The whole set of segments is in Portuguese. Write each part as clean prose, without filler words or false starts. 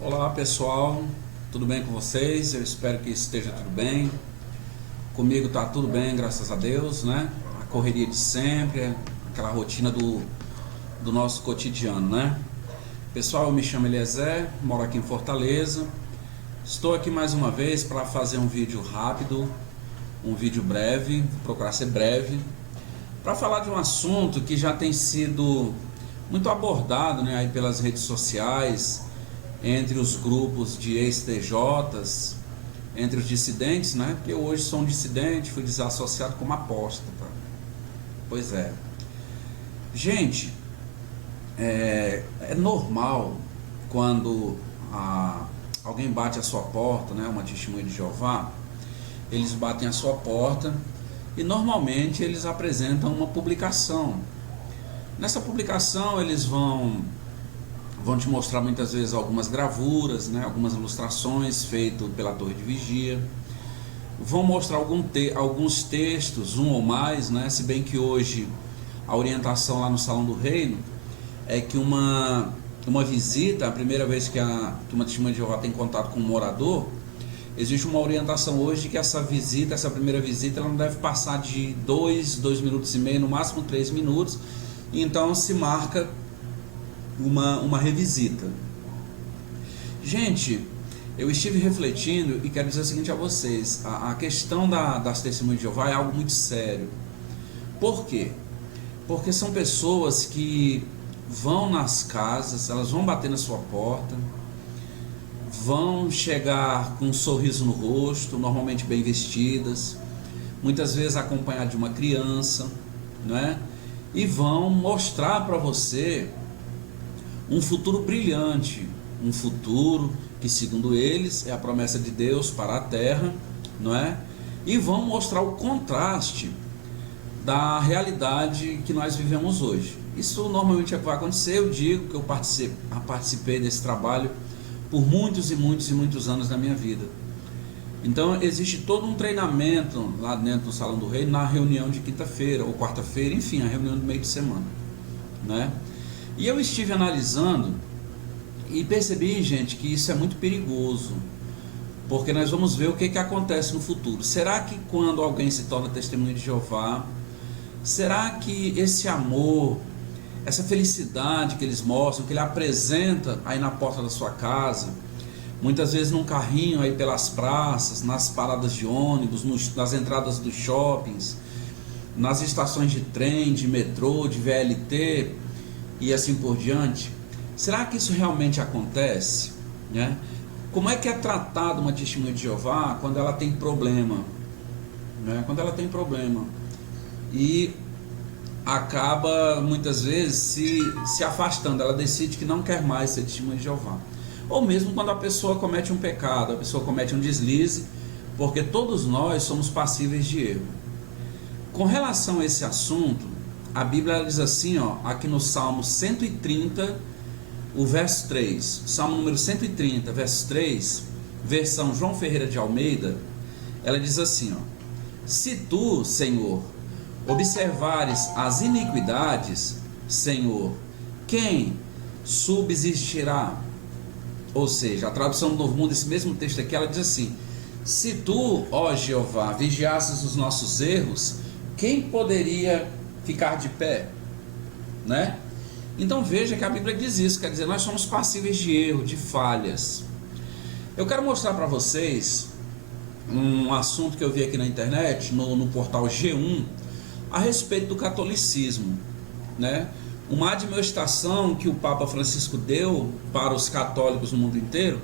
Olá pessoal, tudo bem com vocês? Eu espero que esteja tudo bem. Comigo tá tudo bem, graças a Deus, né? A correria de sempre, aquela rotina do nosso cotidiano, né? Pessoal, eu me chamo Eliezer, moro aqui em Fortaleza. Estou aqui mais uma vez para fazer um vídeo rápido, um vídeo breve, vou procurar ser breve, para falar de um assunto que já tem sido muito abordado, né, aí pelas redes sociais, entre os grupos de ex-TJs, entre os dissidentes, né? Porque eu hoje sou um dissidente, fui desassociado como apóstata. Pois é. Gente, é normal quando alguém bate a sua porta, né? Uma testemunha de Jeová, eles batem a sua porta e normalmente eles apresentam uma publicação. Nessa publicação eles vão te mostrar muitas vezes algumas gravuras, né, algumas ilustrações feitas pela torre de vigia. Vão mostrar alguns textos, um ou mais, né, se bem que hoje a orientação lá no Salão do Reino é que uma visita, a primeira vez que uma testemunha de Jeová tem contato com um morador, existe uma orientação hoje de que essa primeira visita, ela não deve passar de 2 minutos e meio, no máximo 3 minutos, e então se marca uma revisita. Gente, eu estive refletindo e quero dizer o seguinte a vocês: a questão das testemunhas de Jeová é algo muito sério. Por quê? Porque são pessoas que vão nas casas, elas vão bater na sua porta, vão chegar com um sorriso no rosto, normalmente bem vestidas, muitas vezes acompanhadas de uma criança, não é? E vão mostrar para você um futuro brilhante, um futuro que, segundo eles, é a promessa de Deus para a terra, não é? E vão mostrar o contraste da realidade que nós vivemos hoje. Isso normalmente vai acontecer. Eu digo que eu participei desse trabalho por muitos e muitos e muitos anos da minha vida. Então existe todo um treinamento lá dentro do Salão do Rei, na reunião de quinta-feira ou quarta-feira, enfim, a reunião do meio de semana, né? E eu estive analisando e percebi, gente, que isso é muito perigoso, porque nós vamos ver o que acontece no futuro. Será que quando alguém se torna testemunha de Jeová, será que esse amor, essa felicidade que eles mostram, que ele apresenta aí na porta da sua casa, muitas vezes num carrinho aí pelas praças, nas paradas de ônibus, nas entradas dos shoppings, nas estações de trem, de metrô, de VLT e assim por diante, será que isso realmente acontece, né? Como é que é tratado uma testemunha de Jeová quando ela tem problema, né? Quando ela tem problema e acaba muitas vezes se afastando, ela decide que não quer mais ser testemunha de Jeová, ou mesmo quando a pessoa comete um pecado, a pessoa comete um deslize, porque todos nós somos passíveis de erro. Com relação a esse assunto, a Bíblia diz assim, aqui no Salmo 130, o verso 3, Salmo número 130, verso 3, versão João Ferreira de Almeida, ela diz assim, se tu, Senhor, observares as iniquidades, Senhor, quem subsistirá? Ou seja, a tradução do Novo Mundo, esse mesmo texto aqui, ela diz assim, se tu, ó Jeová, vigiasses os nossos erros, quem poderia ficar de pé, né? Então veja que a Bíblia diz isso, quer dizer, nós somos passíveis de erro, de falhas. Eu quero mostrar para vocês um assunto que eu vi aqui na internet, no portal G1, a respeito do catolicismo, né? Uma admoestação que o Papa Francisco deu para os católicos no mundo inteiro,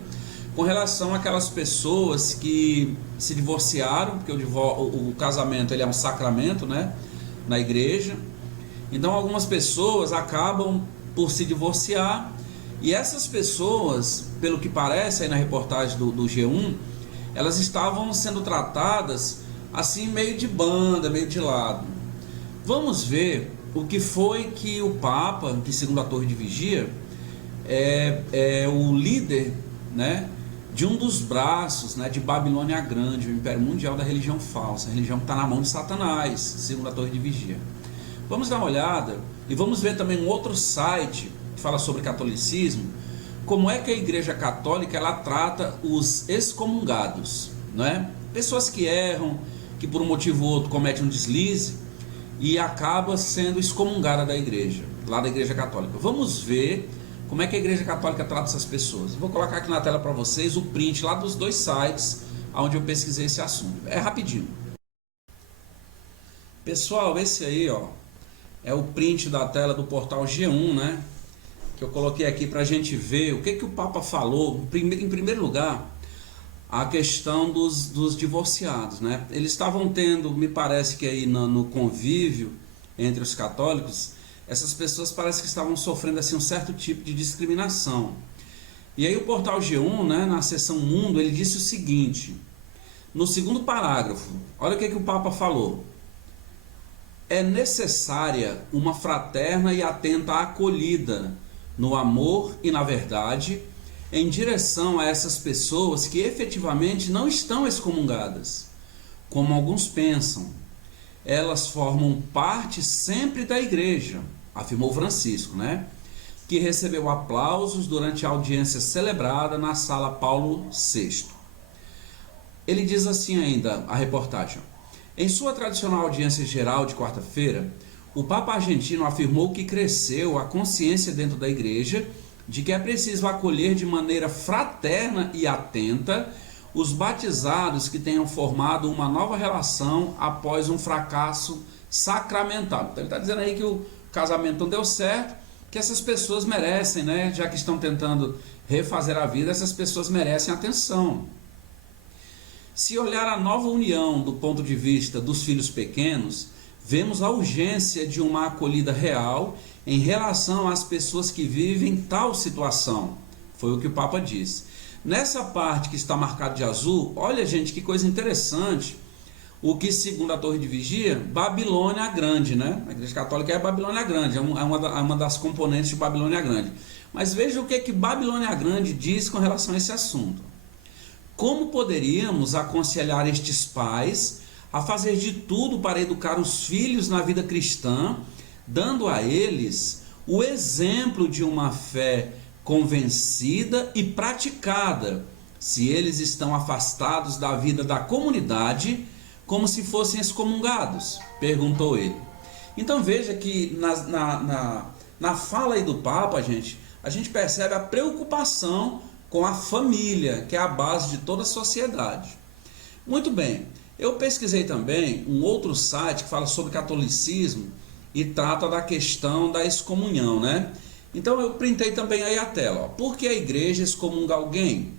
com relação àquelas pessoas que se divorciaram, porque o casamento ele é um sacramento, né, na igreja. Então algumas pessoas acabam por se divorciar, e essas pessoas, pelo que parece aí na reportagem do G1, elas estavam sendo tratadas assim meio de banda, meio de lado. Vamos ver o que foi que o Papa, que segundo a Torre de Vigia, é o líder, né, de um dos braços, né, de Babilônia Grande, o Império Mundial da religião falsa, a religião que está na mão de Satanás, segundo a Torre de Vigia. Vamos dar uma olhada e vamos ver também um outro site que fala sobre catolicismo, como é que a Igreja Católica ela trata os excomungados, né? Pessoas que erram, que por um motivo ou outro cometem um deslize e acaba sendo excomungada da igreja, lá da Igreja Católica. Vamos ver como é que a Igreja Católica trata essas pessoas. Vou colocar aqui na tela para vocês o print lá dos dois sites onde eu pesquisei esse assunto. É rapidinho. Pessoal, esse aí, ó, é o print da tela do portal G1, né? Que eu coloquei aqui para a gente ver o que o Papa falou. Em primeiro lugar, a questão dos divorciados, né? Eles estavam tendo, me parece que aí no convívio entre os católicos, essas pessoas parece que estavam sofrendo assim um certo tipo de discriminação. E aí o portal G1, né, na seção Mundo, ele disse o seguinte, no segundo parágrafo, olha o que o Papa falou. É necessária uma fraterna e atenta acolhida no amor e na verdade em direção a essas pessoas que efetivamente não estão excomungadas, como alguns pensam. Elas formam parte sempre da igreja, afirmou Francisco, né? Que recebeu aplausos durante a audiência celebrada na Sala Paulo VI. Ele diz assim ainda, a reportagem, em sua tradicional audiência geral de quarta-feira, o Papa argentino afirmou que cresceu a consciência dentro da igreja de que é preciso acolher de maneira fraterna e atenta os batizados que tenham formado uma nova relação após um fracasso sacramental. Então ele está dizendo aí que o casamento não deu certo, que essas pessoas merecem, né? Já que estão tentando refazer a vida, essas pessoas merecem atenção. Se olhar a nova união do ponto de vista dos filhos pequenos, vemos a urgência de uma acolhida real em relação às pessoas que vivem tal situação. Foi o que o Papa disse. Nessa parte que está marcada de azul, olha gente, que coisa interessante, o que segundo a Torre de Vigia, Babilônia Grande, né? A Igreja Católica é a Babilônia Grande, é uma das componentes de Babilônia Grande. Mas veja o que Babilônia Grande diz com relação a esse assunto. Como poderíamos aconselhar estes pais a fazer de tudo para educar os filhos na vida cristã, dando a eles o exemplo de uma fé convencida e praticada, se eles estão afastados da vida da comunidade, como se fossem excomungados? Perguntou ele. Então veja que na fala aí do Papa, a gente percebe a preocupação com a família, que é a base de toda a sociedade. Muito bem, eu pesquisei também um outro site que fala sobre catolicismo e trata da questão da excomunhão, né? Então eu printei também aí a tela. Ó. Por que a igreja excomunga alguém?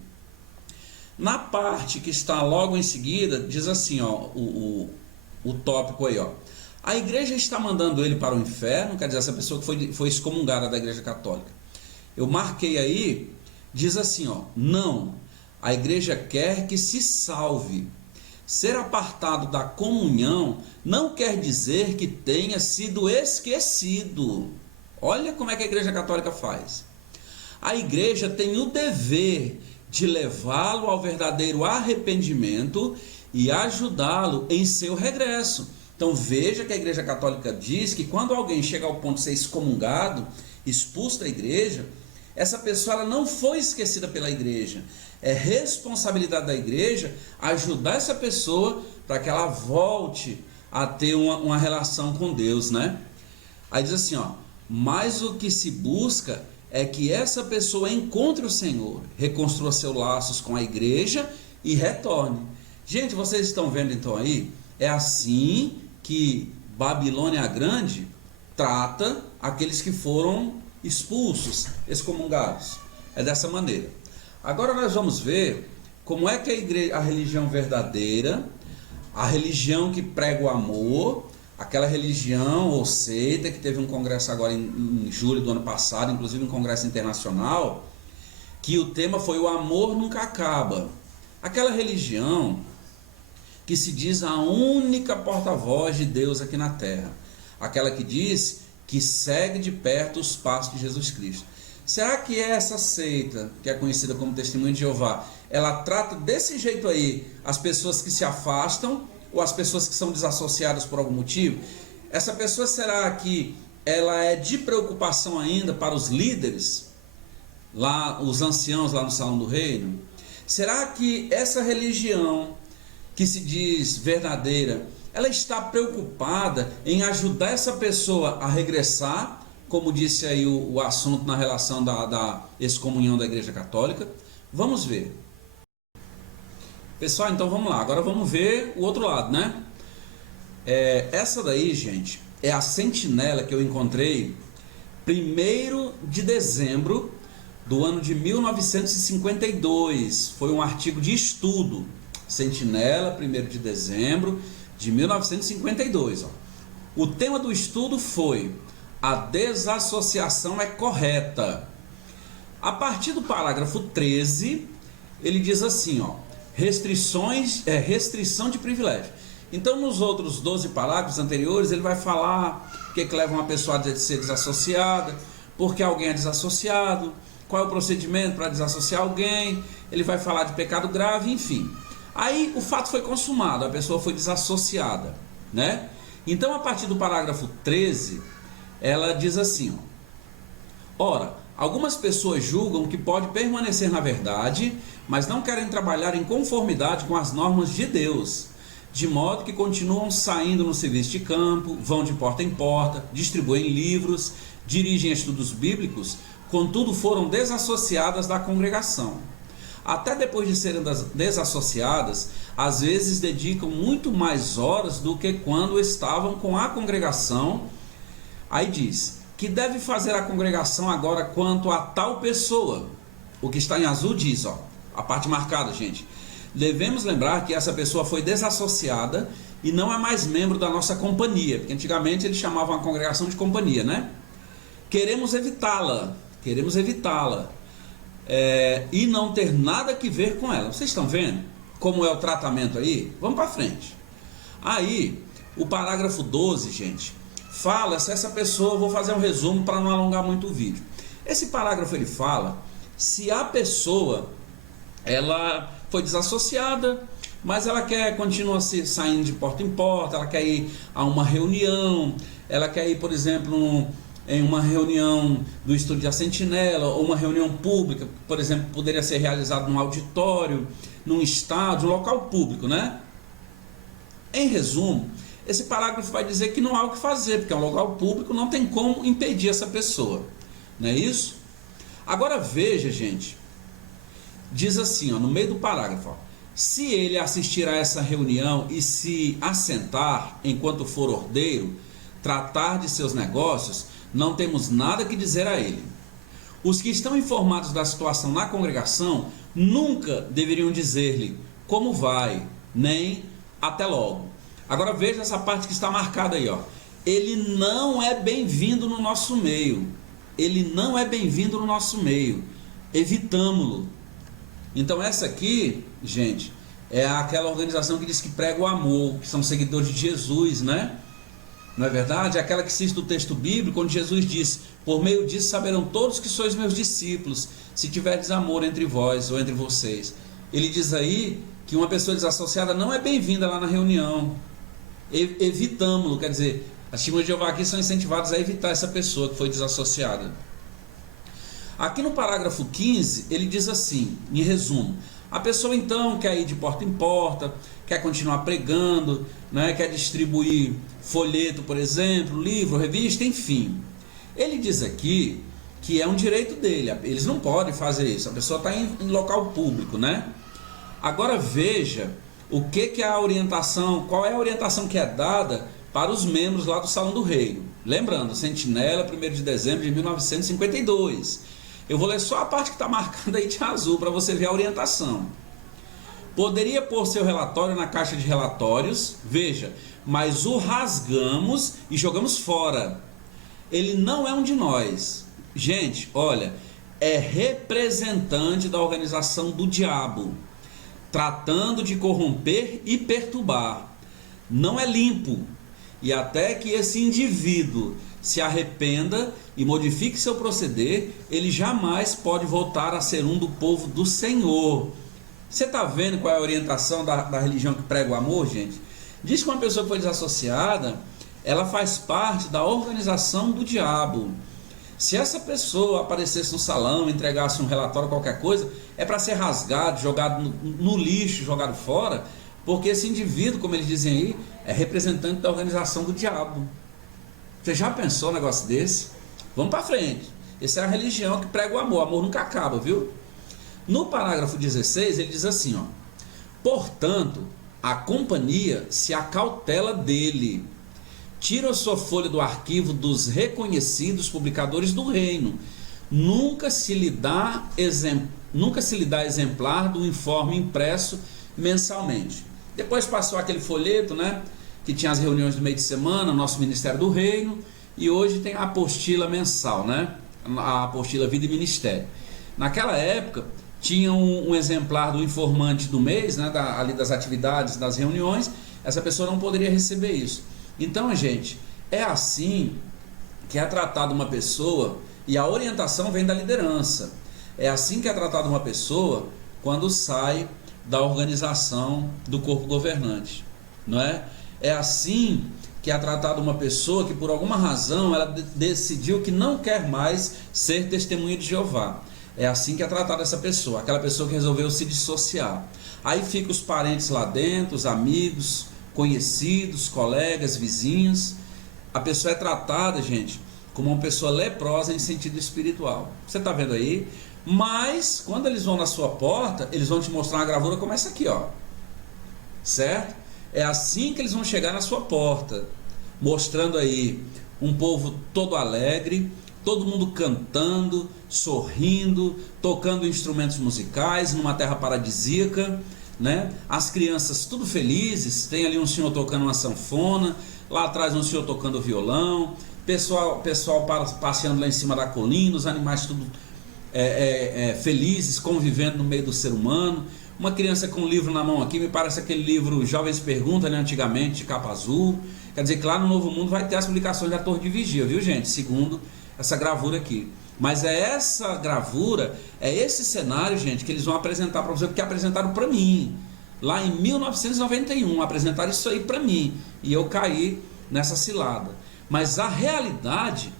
Na parte que está logo em seguida, diz assim, ó, o tópico aí, ó. A igreja está mandando ele para o inferno, quer dizer, essa pessoa que foi excomungada da igreja católica. Eu marquei aí, diz assim, ó, não, a igreja quer que se salve. Ser apartado da comunhão não quer dizer que tenha sido esquecido. Olha como é que a igreja católica faz. A igreja tem o dever de levá-lo ao verdadeiro arrependimento e ajudá-lo em seu regresso. Então veja que a igreja católica diz que quando alguém chega ao ponto de ser excomungado, expulso da igreja, essa pessoa ela não foi esquecida pela igreja. É responsabilidade da igreja ajudar essa pessoa para que ela volte a ter uma relação com Deus, né? Aí diz assim, ó, mas o que se busca é que essa pessoa encontre o Senhor, reconstrua seus laços com a igreja e retorne. Gente, vocês estão vendo então aí? É assim que Babilônia Grande trata aqueles que foram expulsos, excomungados. É dessa maneira. Agora nós vamos ver como é que a religião verdadeira, a religião que prega o amor, aquela religião ou seita que teve um congresso agora em julho do ano passado, inclusive um congresso internacional, que o tema foi o amor nunca acaba. Aquela religião que se diz a única porta-voz de Deus aqui na terra. Aquela que diz que segue de perto os passos de Jesus Cristo. Será que essa seita, que é conhecida como Testemunho de Jeová, ela trata desse jeito aí as pessoas que se afastam ou as pessoas que são desassociadas por algum motivo? Essa pessoa, será que ela é de preocupação ainda para os líderes? lá os anciãos lá no Salão do Reino? Será que essa religião que se diz verdadeira, ela está preocupada em ajudar essa pessoa a regressar, como disse aí o assunto na relação da excomunhão da Igreja Católica? Vamos ver. Pessoal, então vamos lá. Agora vamos ver o outro lado, né? Essa daí, gente, é a sentinela que eu encontrei 1º de dezembro do ano de 1952. Foi um artigo de estudo. Sentinela, 1º de dezembro de 1952. Ó. O tema do estudo foi: a desassociação é correta. A partir do parágrafo 13, ele diz assim, ó, restrição de privilégio. Então, nos outros 12 parágrafos anteriores, ele vai falar o que leva uma pessoa a ser desassociada, por que alguém é desassociado, qual é o procedimento para desassociar alguém, ele vai falar de pecado grave, enfim. Aí o fato foi consumado, a pessoa foi desassociada, né? Então, a partir do parágrafo 13, ela diz assim, ó, ora, algumas pessoas julgam que pode permanecer na verdade, mas não querem trabalhar em conformidade com as normas de Deus, de modo que continuam saindo no serviço de campo, vão de porta em porta, distribuem livros, dirigem estudos bíblicos, contudo foram desassociadas da congregação. Até depois de serem desassociadas, às vezes dedicam muito mais horas do que quando estavam com a congregação. Aí diz, que deve fazer a congregação agora quanto a tal pessoa? O que está em azul diz, ó, a parte marcada, gente. Devemos lembrar que essa pessoa foi desassociada e não é mais membro da nossa companhia, porque antigamente eles chamavam a congregação de companhia, né? Queremos evitá-la, e não ter nada que ver com ela. Vocês estão vendo como é o tratamento aí? Vamos para frente. Aí, o parágrafo 12, gente, fala se essa pessoa, vou fazer um resumo para não alongar muito o vídeo. Esse parágrafo ele fala se a pessoa, ela foi desassociada, mas ela quer continuar saindo de porta em porta, ela quer ir a uma reunião, ela quer ir, por exemplo, em uma reunião do Estúdio da Sentinela, ou uma reunião pública, por exemplo, poderia ser realizada num auditório, num estádio, um local público, né? Em resumo, esse parágrafo vai dizer que não há o que fazer, porque é um local público, não tem como impedir essa pessoa, não é isso? Agora veja, gente, diz assim, ó, no meio do parágrafo, ó, se ele assistir a essa reunião e se assentar enquanto for ordeiro, tratar de seus negócios, não temos nada que dizer a ele. Os que estão informados da situação na congregação nunca deveriam dizer-lhe como vai, nem até logo. Agora veja essa parte que está marcada aí, ó. Ele não é bem-vindo no nosso meio. Ele não é bem-vindo no nosso meio. Evitamo-lo. Então essa aqui, gente, é aquela organização que diz que prega o amor, que são seguidores de Jesus, né? Não é verdade? É aquela que cita o texto bíblico, onde Jesus diz, por meio disso saberão todos que sois meus discípulos, se tiverdes amor entre vós ou entre vocês. Ele diz aí que uma pessoa desassociada não é bem-vinda lá na reunião. Evitamo-lo, quer dizer, as testemunhas de Jeová aqui são incentivadas a evitar essa pessoa que foi desassociada. Aqui no parágrafo 15, ele diz assim, em resumo, a pessoa então quer ir de porta em porta, quer continuar pregando, né, quer distribuir folheto, por exemplo, livro, revista, enfim. Ele diz aqui que é um direito dele, eles não podem fazer isso, a pessoa está em local público, né? Agora veja o que é a orientação, qual é a orientação que é dada para os membros lá do Salão do Reino. Lembrando, Sentinela, 1º de dezembro de 1952. Eu vou ler só a parte que está marcada aí de azul para você ver a orientação. Poderia pôr seu relatório na caixa de relatórios, veja, mas o rasgamos e jogamos fora. Ele não é um de nós. Gente, olha, é representante da organização do diabo, tratando de corromper e perturbar. Não é limpo. E até que esse indivíduo se arrependa e modifique seu proceder, ele jamais pode voltar a ser um do povo do Senhor. Você está vendo qual é a orientação da religião que prega o amor, gente? Diz que uma pessoa que foi desassociada, ela faz parte da organização do diabo. Se essa pessoa aparecesse no salão, entregasse um relatório, qualquer coisa, é para ser rasgado, jogado no lixo, jogado fora, porque esse indivíduo, como eles dizem aí, é representante da organização do diabo. Você já pensou um negócio desse? Vamos para frente. Essa é a religião que prega o amor nunca acaba, viu? No parágrafo 16, ele diz assim, ó: portanto, a companhia se acautela dele, tira a sua folha do arquivo dos reconhecidos publicadores do reino, nunca se lhe dá exemplar do informe impresso mensalmente. Depois passou aquele folheto, né, que tinha as reuniões do meio de semana, nosso Ministério do Reino, e hoje tem a apostila mensal, né, a apostila Vida e Ministério. Naquela época tinha um exemplar do informante do mês, né, ali das atividades, das reuniões. Essa pessoa não poderia receber isso. Então, gente, é assim que é tratada uma pessoa, e a orientação vem da liderança. É assim que é tratada uma pessoa quando sai da organização do corpo governante, não é? É assim que é tratada uma pessoa que por alguma razão ela decidiu que não quer mais ser testemunha de Jeová. É assim que é tratada essa pessoa, aquela pessoa que resolveu se dissociar. Aí ficam os parentes lá dentro, os amigos, conhecidos, colegas, vizinhos. A pessoa é tratada, gente, como uma pessoa leprosa em sentido espiritual. Você está vendo aí? Mas quando eles vão na sua porta, eles vão te mostrar uma gravura como essa aqui, ó. Certo? É assim que eles vão chegar na sua porta, mostrando aí um povo todo alegre, todo mundo cantando, sorrindo, tocando instrumentos musicais numa terra paradisíaca, né? As crianças tudo felizes, tem ali um senhor tocando uma sanfona, lá atrás um senhor tocando violão, pessoal passeando lá em cima da colina, os animais tudo felizes, convivendo no meio do ser humano. Uma criança com um livro na mão aqui, me parece aquele livro Jovens Perguntam, né, antigamente, de capa azul. Quer dizer que lá no Novo Mundo vai ter as publicações da Torre de Vigia, viu, gente? Segundo essa gravura aqui. Mas é essa gravura, é esse cenário, gente, que eles vão apresentar para você, porque apresentaram para mim. Lá em 1991, apresentaram isso aí para mim. E eu caí nessa cilada. Mas a realidade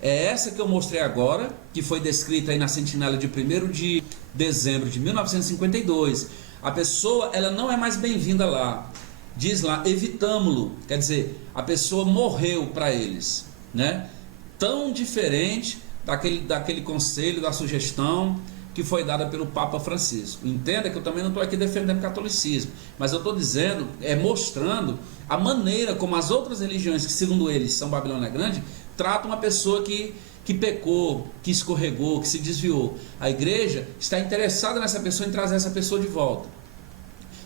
é essa que eu mostrei agora, que foi descrita aí na sentinela de 1º de dezembro de 1952. A pessoa, ela não é mais bem-vinda lá. Diz lá, evitamo-lo. Quer dizer, a pessoa morreu para eles, né? Tão diferente daquele conselho, da sugestão que foi dada pelo Papa Francisco. Entenda que eu também não estou aqui defendendo o catolicismo, mas eu estou dizendo, mostrando a maneira como as outras religiões, que segundo eles são Babilônia Grande, tratam uma pessoa que pecou, que escorregou, que se desviou. A igreja está interessada nessa pessoa, em trazer essa pessoa de volta.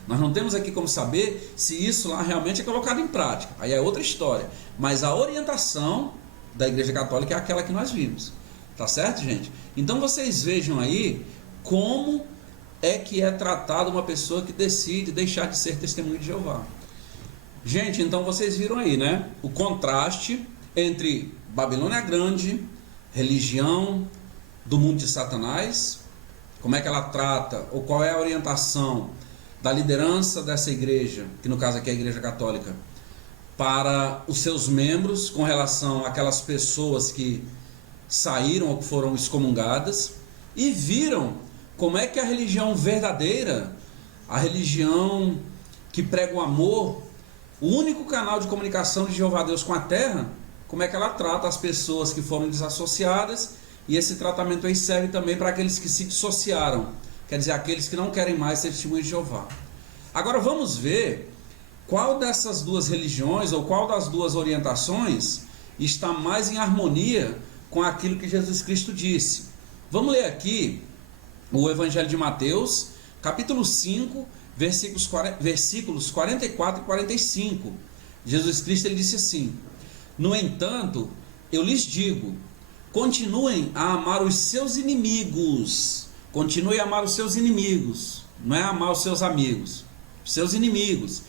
Nós não temos aqui como saber se isso lá realmente é colocado em prática, aí é outra história, mas a orientação da Igreja Católica é aquela que nós vimos. Tá certo, gente? Então vocês vejam aí como é que é tratada uma pessoa que decide deixar de ser testemunha de Jeová. Gente, então vocês viram aí, né? O contraste entre Babilônia Grande, religião do mundo de Satanás, como é que ela trata, ou qual é a orientação da liderança dessa igreja, que no caso aqui é a Igreja Católica, para os seus membros com relação àquelas pessoas que saíram ou que foram excomungadas, e viram como é que a religião verdadeira, a religião que prega o amor, o único canal de comunicação de Jeová Deus com a terra, como é que ela trata as pessoas que foram desassociadas, e esse tratamento aí serve também para aqueles que se dissociaram, quer dizer, aqueles que não querem mais ser testemunhas de Jeová. Agora vamos ver qual dessas duas religiões, ou qual das duas orientações está mais em harmonia com aquilo que Jesus Cristo disse. Vamos ler aqui o Evangelho de Mateus, capítulo 5, versículos 44 e 45. Jesus Cristo ele disse assim: no entanto, eu lhes digo, continuem a amar os seus inimigos. Continue a amar os seus inimigos, não é amar os seus amigos, os seus inimigos,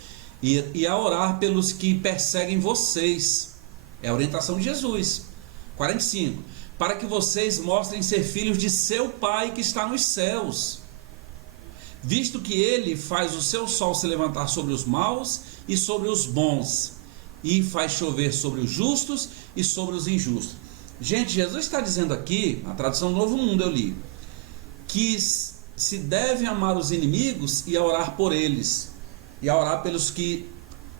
e a orar pelos que perseguem vocês. É a orientação de Jesus. 45. Para que vocês mostrem ser filhos de seu Pai que está nos céus, visto que ele faz o seu sol se levantar sobre os maus e sobre os bons, e faz chover sobre os justos e sobre os injustos. Gente, Jesus está dizendo aqui, na tradução do Novo Mundo eu li, que se deve amar os inimigos e a orar por eles, e a orar pelos que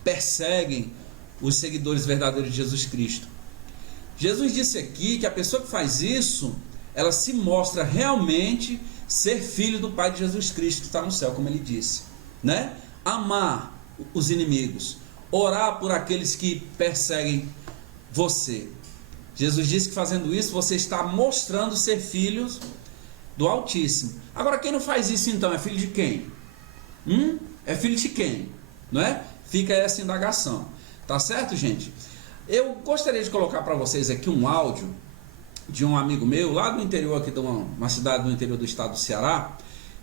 perseguem os seguidores verdadeiros de Jesus Cristo. Jesus disse aqui que a pessoa que faz isso, ela se mostra realmente ser filho do Pai de Jesus Cristo, que está no céu, como ele disse, né? Amar os inimigos, orar por aqueles que perseguem você. Jesus disse que fazendo isso, você está mostrando ser filhos do Altíssimo. Agora, quem não faz isso então, é filho de quem? É filho de quem? Não é? Fica essa indagação. Tá certo, gente? Eu gostaria de colocar para vocês aqui um áudio de um amigo meu, lá do interior aqui de uma cidade do interior do estado do Ceará.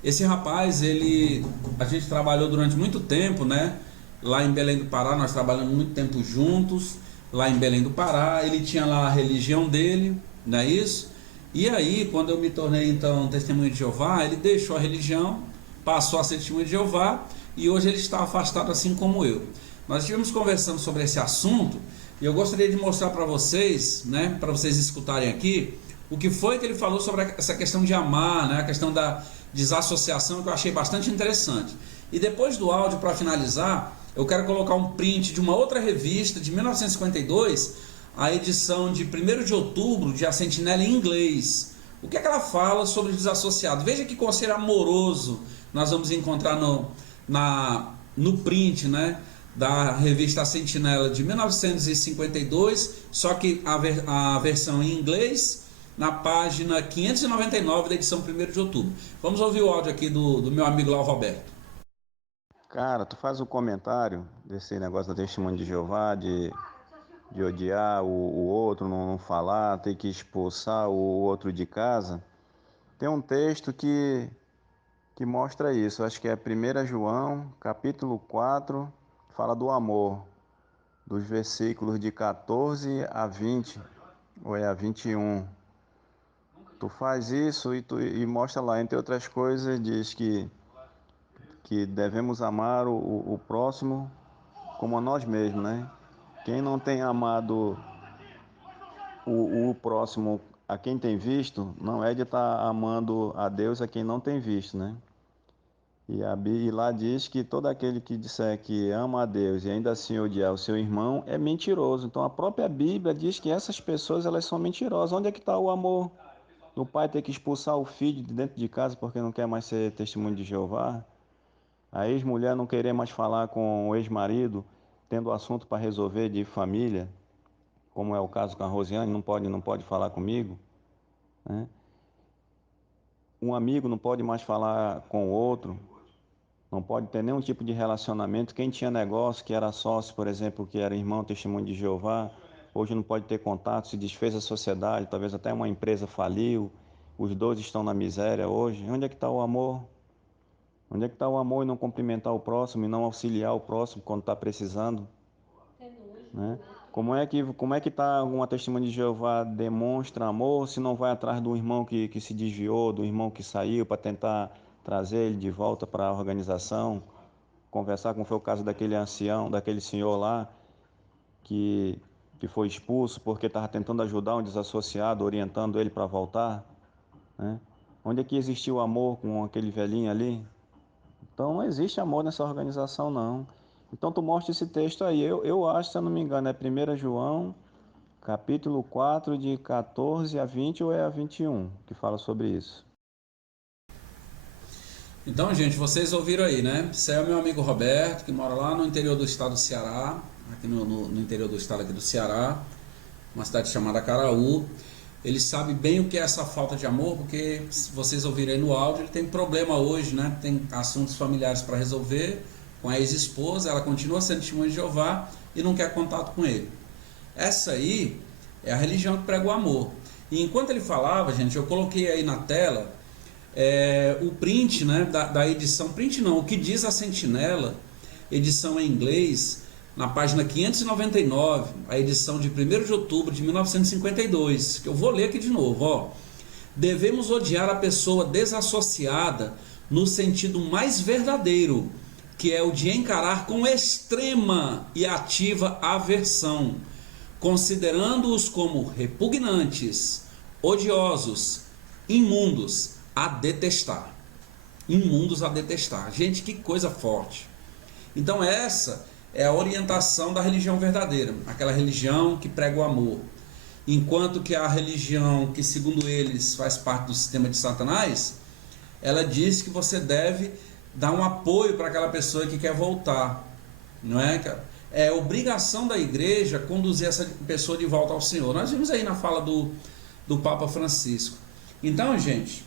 Esse rapaz, a gente trabalhou durante muito tempo, né? Lá em Belém do Pará, nós trabalhamos muito tempo juntos, lá em Belém do Pará. Ele tinha lá a religião dele, não é isso? E aí, quando eu me tornei então testemunho de Jeová, ele deixou a religião, passou a ser testemunho de Jeová, e hoje ele está afastado assim como eu. Nós estivemos conversando sobre esse assunto, e eu gostaria de mostrar para vocês, né, para vocês escutarem aqui, o que foi que ele falou sobre essa questão de amar, né, a questão da desassociação, que eu achei bastante interessante. E depois do áudio, para finalizar, eu quero colocar um print de uma outra revista de 1952, a edição de 1º de outubro, de A Sentinela em inglês. O que é que ela fala sobre o desassociado? Veja que conselho amoroso nós vamos encontrar no print, né, da revista A Sentinela de 1952, só que a versão em inglês, na página 599 da edição 1º de outubro. Vamos ouvir o áudio aqui do meu amigo lá, o Roberto. Cara, tu faz um comentário desse negócio do testemunho de Jeová, de odiar o outro, não falar, ter que expulsar o outro de casa. Tem um texto que mostra isso, acho que é 1 João, capítulo 4, fala do amor, dos versículos de 14 a 20, ou é a 21. Tu faz isso e mostra lá, entre outras coisas, diz que devemos amar o próximo como a nós mesmos, né? Quem não tem amado o próximo a quem tem visto, não é de estar amando a Deus a quem não tem visto, né? E lá diz que todo aquele que disser que ama a Deus e ainda assim odiar o seu irmão é mentiroso. Então a própria Bíblia diz que essas pessoas elas são mentirosas. Onde é que está o amor? O pai ter que expulsar o filho de dentro de casa porque não quer mais ser testemunho de Jeová? A ex-mulher não querer mais falar com o ex-marido, tendo assunto para resolver de família, como é o caso com a Rosiane, não pode falar comigo, né? Um amigo não pode mais falar com o outro, não pode ter nenhum tipo de relacionamento. Quem tinha negócio, que era sócio, por exemplo, que era irmão testemunho de Jeová, hoje não pode ter contato, se desfez a sociedade, talvez até uma empresa faliu, os dois estão na miséria hoje. Onde é que está o amor? Onde é que está o amor e não cumprimentar o próximo e não auxiliar o próximo quando está precisando? Né? Como é que está uma testemunha de Jeová demonstra amor se não vai atrás do irmão que se desviou, do irmão que saiu para tentar trazer ele de volta para a organização, conversar como foi o caso daquele ancião, daquele senhor lá que foi expulso porque estava tentando ajudar um desassociado, orientando ele para voltar, né? Onde é que existiu amor com aquele velhinho ali? Então não existe amor nessa organização, não. Então tu mostra esse texto aí. Eu acho, se eu não me engano, é 1 João, capítulo 4, de 14 a 20 ou é a 21, que fala sobre isso. Então, gente, vocês ouviram aí, né? Esse é o meu amigo Roberto, que mora lá no interior do estado do Ceará, aqui no interior do estado aqui do Ceará, uma cidade chamada Caraú. Ele sabe bem o que é essa falta de amor, porque se vocês ouvirem aí no áudio, ele tem problema hoje, né? Tem assuntos familiares para resolver com a ex-esposa, ela continua sendo testemunha de Jeová e não quer contato com ele. Essa aí é a religião que prega o amor. E enquanto ele falava, gente, eu coloquei aí na tela o print, né, da edição, print não, o que diz a Sentinela, edição em inglês, na página 599, a edição de 1º de outubro de 1952, que eu vou ler aqui de novo, ó. Devemos odiar a pessoa desassociada no sentido mais verdadeiro, que é o de encarar com extrema e ativa aversão, considerando-os como repugnantes, odiosos, imundos, a detestar. Imundos a detestar. Gente, que coisa forte. Então essa é a orientação da religião verdadeira, aquela religião que prega o amor. Enquanto que a religião que, segundo eles, faz parte do sistema de Satanás, ela diz que você deve dar um apoio para aquela pessoa que quer voltar, não é? É obrigação da igreja conduzir essa pessoa de volta ao Senhor. Nós vimos aí na fala do Papa Francisco. Então, gente,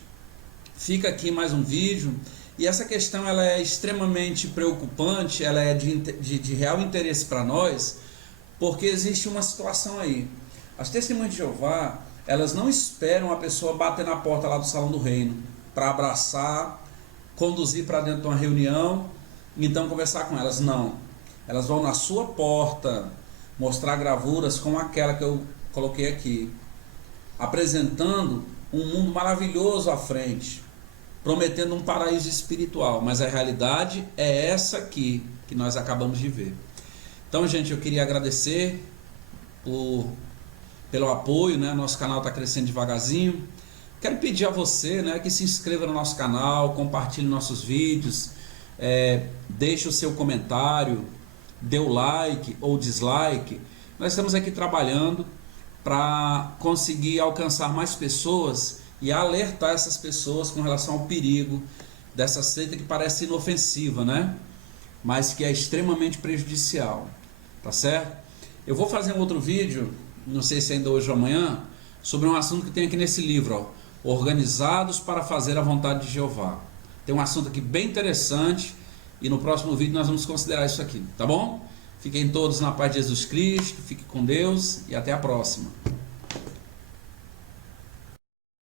fica aqui mais um vídeo. E essa questão ela é extremamente preocupante, ela é de real interesse para nós, porque existe uma situação aí. As testemunhas de Jeová, elas não esperam a pessoa bater na porta lá do Salão do Reino para abraçar, conduzir para dentro de uma reunião, então conversar com elas. Não. Elas vão na sua porta mostrar gravuras como aquela que eu coloquei aqui, apresentando um mundo maravilhoso à frente, prometendo um paraíso espiritual, mas a realidade é essa aqui que nós acabamos de ver. Então, gente, eu queria agradecer pelo apoio, né? Nosso canal está crescendo devagarzinho. Quero pedir a você, né, que se inscreva no nosso canal, compartilhe nossos vídeos, deixe o seu comentário, dê o like ou dislike. Nós estamos aqui trabalhando para conseguir alcançar mais pessoas e alertar essas pessoas com relação ao perigo dessa seita que parece inofensiva, né? Mas que é extremamente prejudicial, tá certo? Eu vou fazer um outro vídeo, não sei se ainda hoje ou amanhã, sobre um assunto que tem aqui nesse livro, ó, Organizados para Fazer a Vontade de Jeová. Tem um assunto aqui bem interessante e no próximo vídeo nós vamos considerar isso aqui, tá bom? Fiquem todos na paz de Jesus Cristo, fiquem com Deus e até a próxima.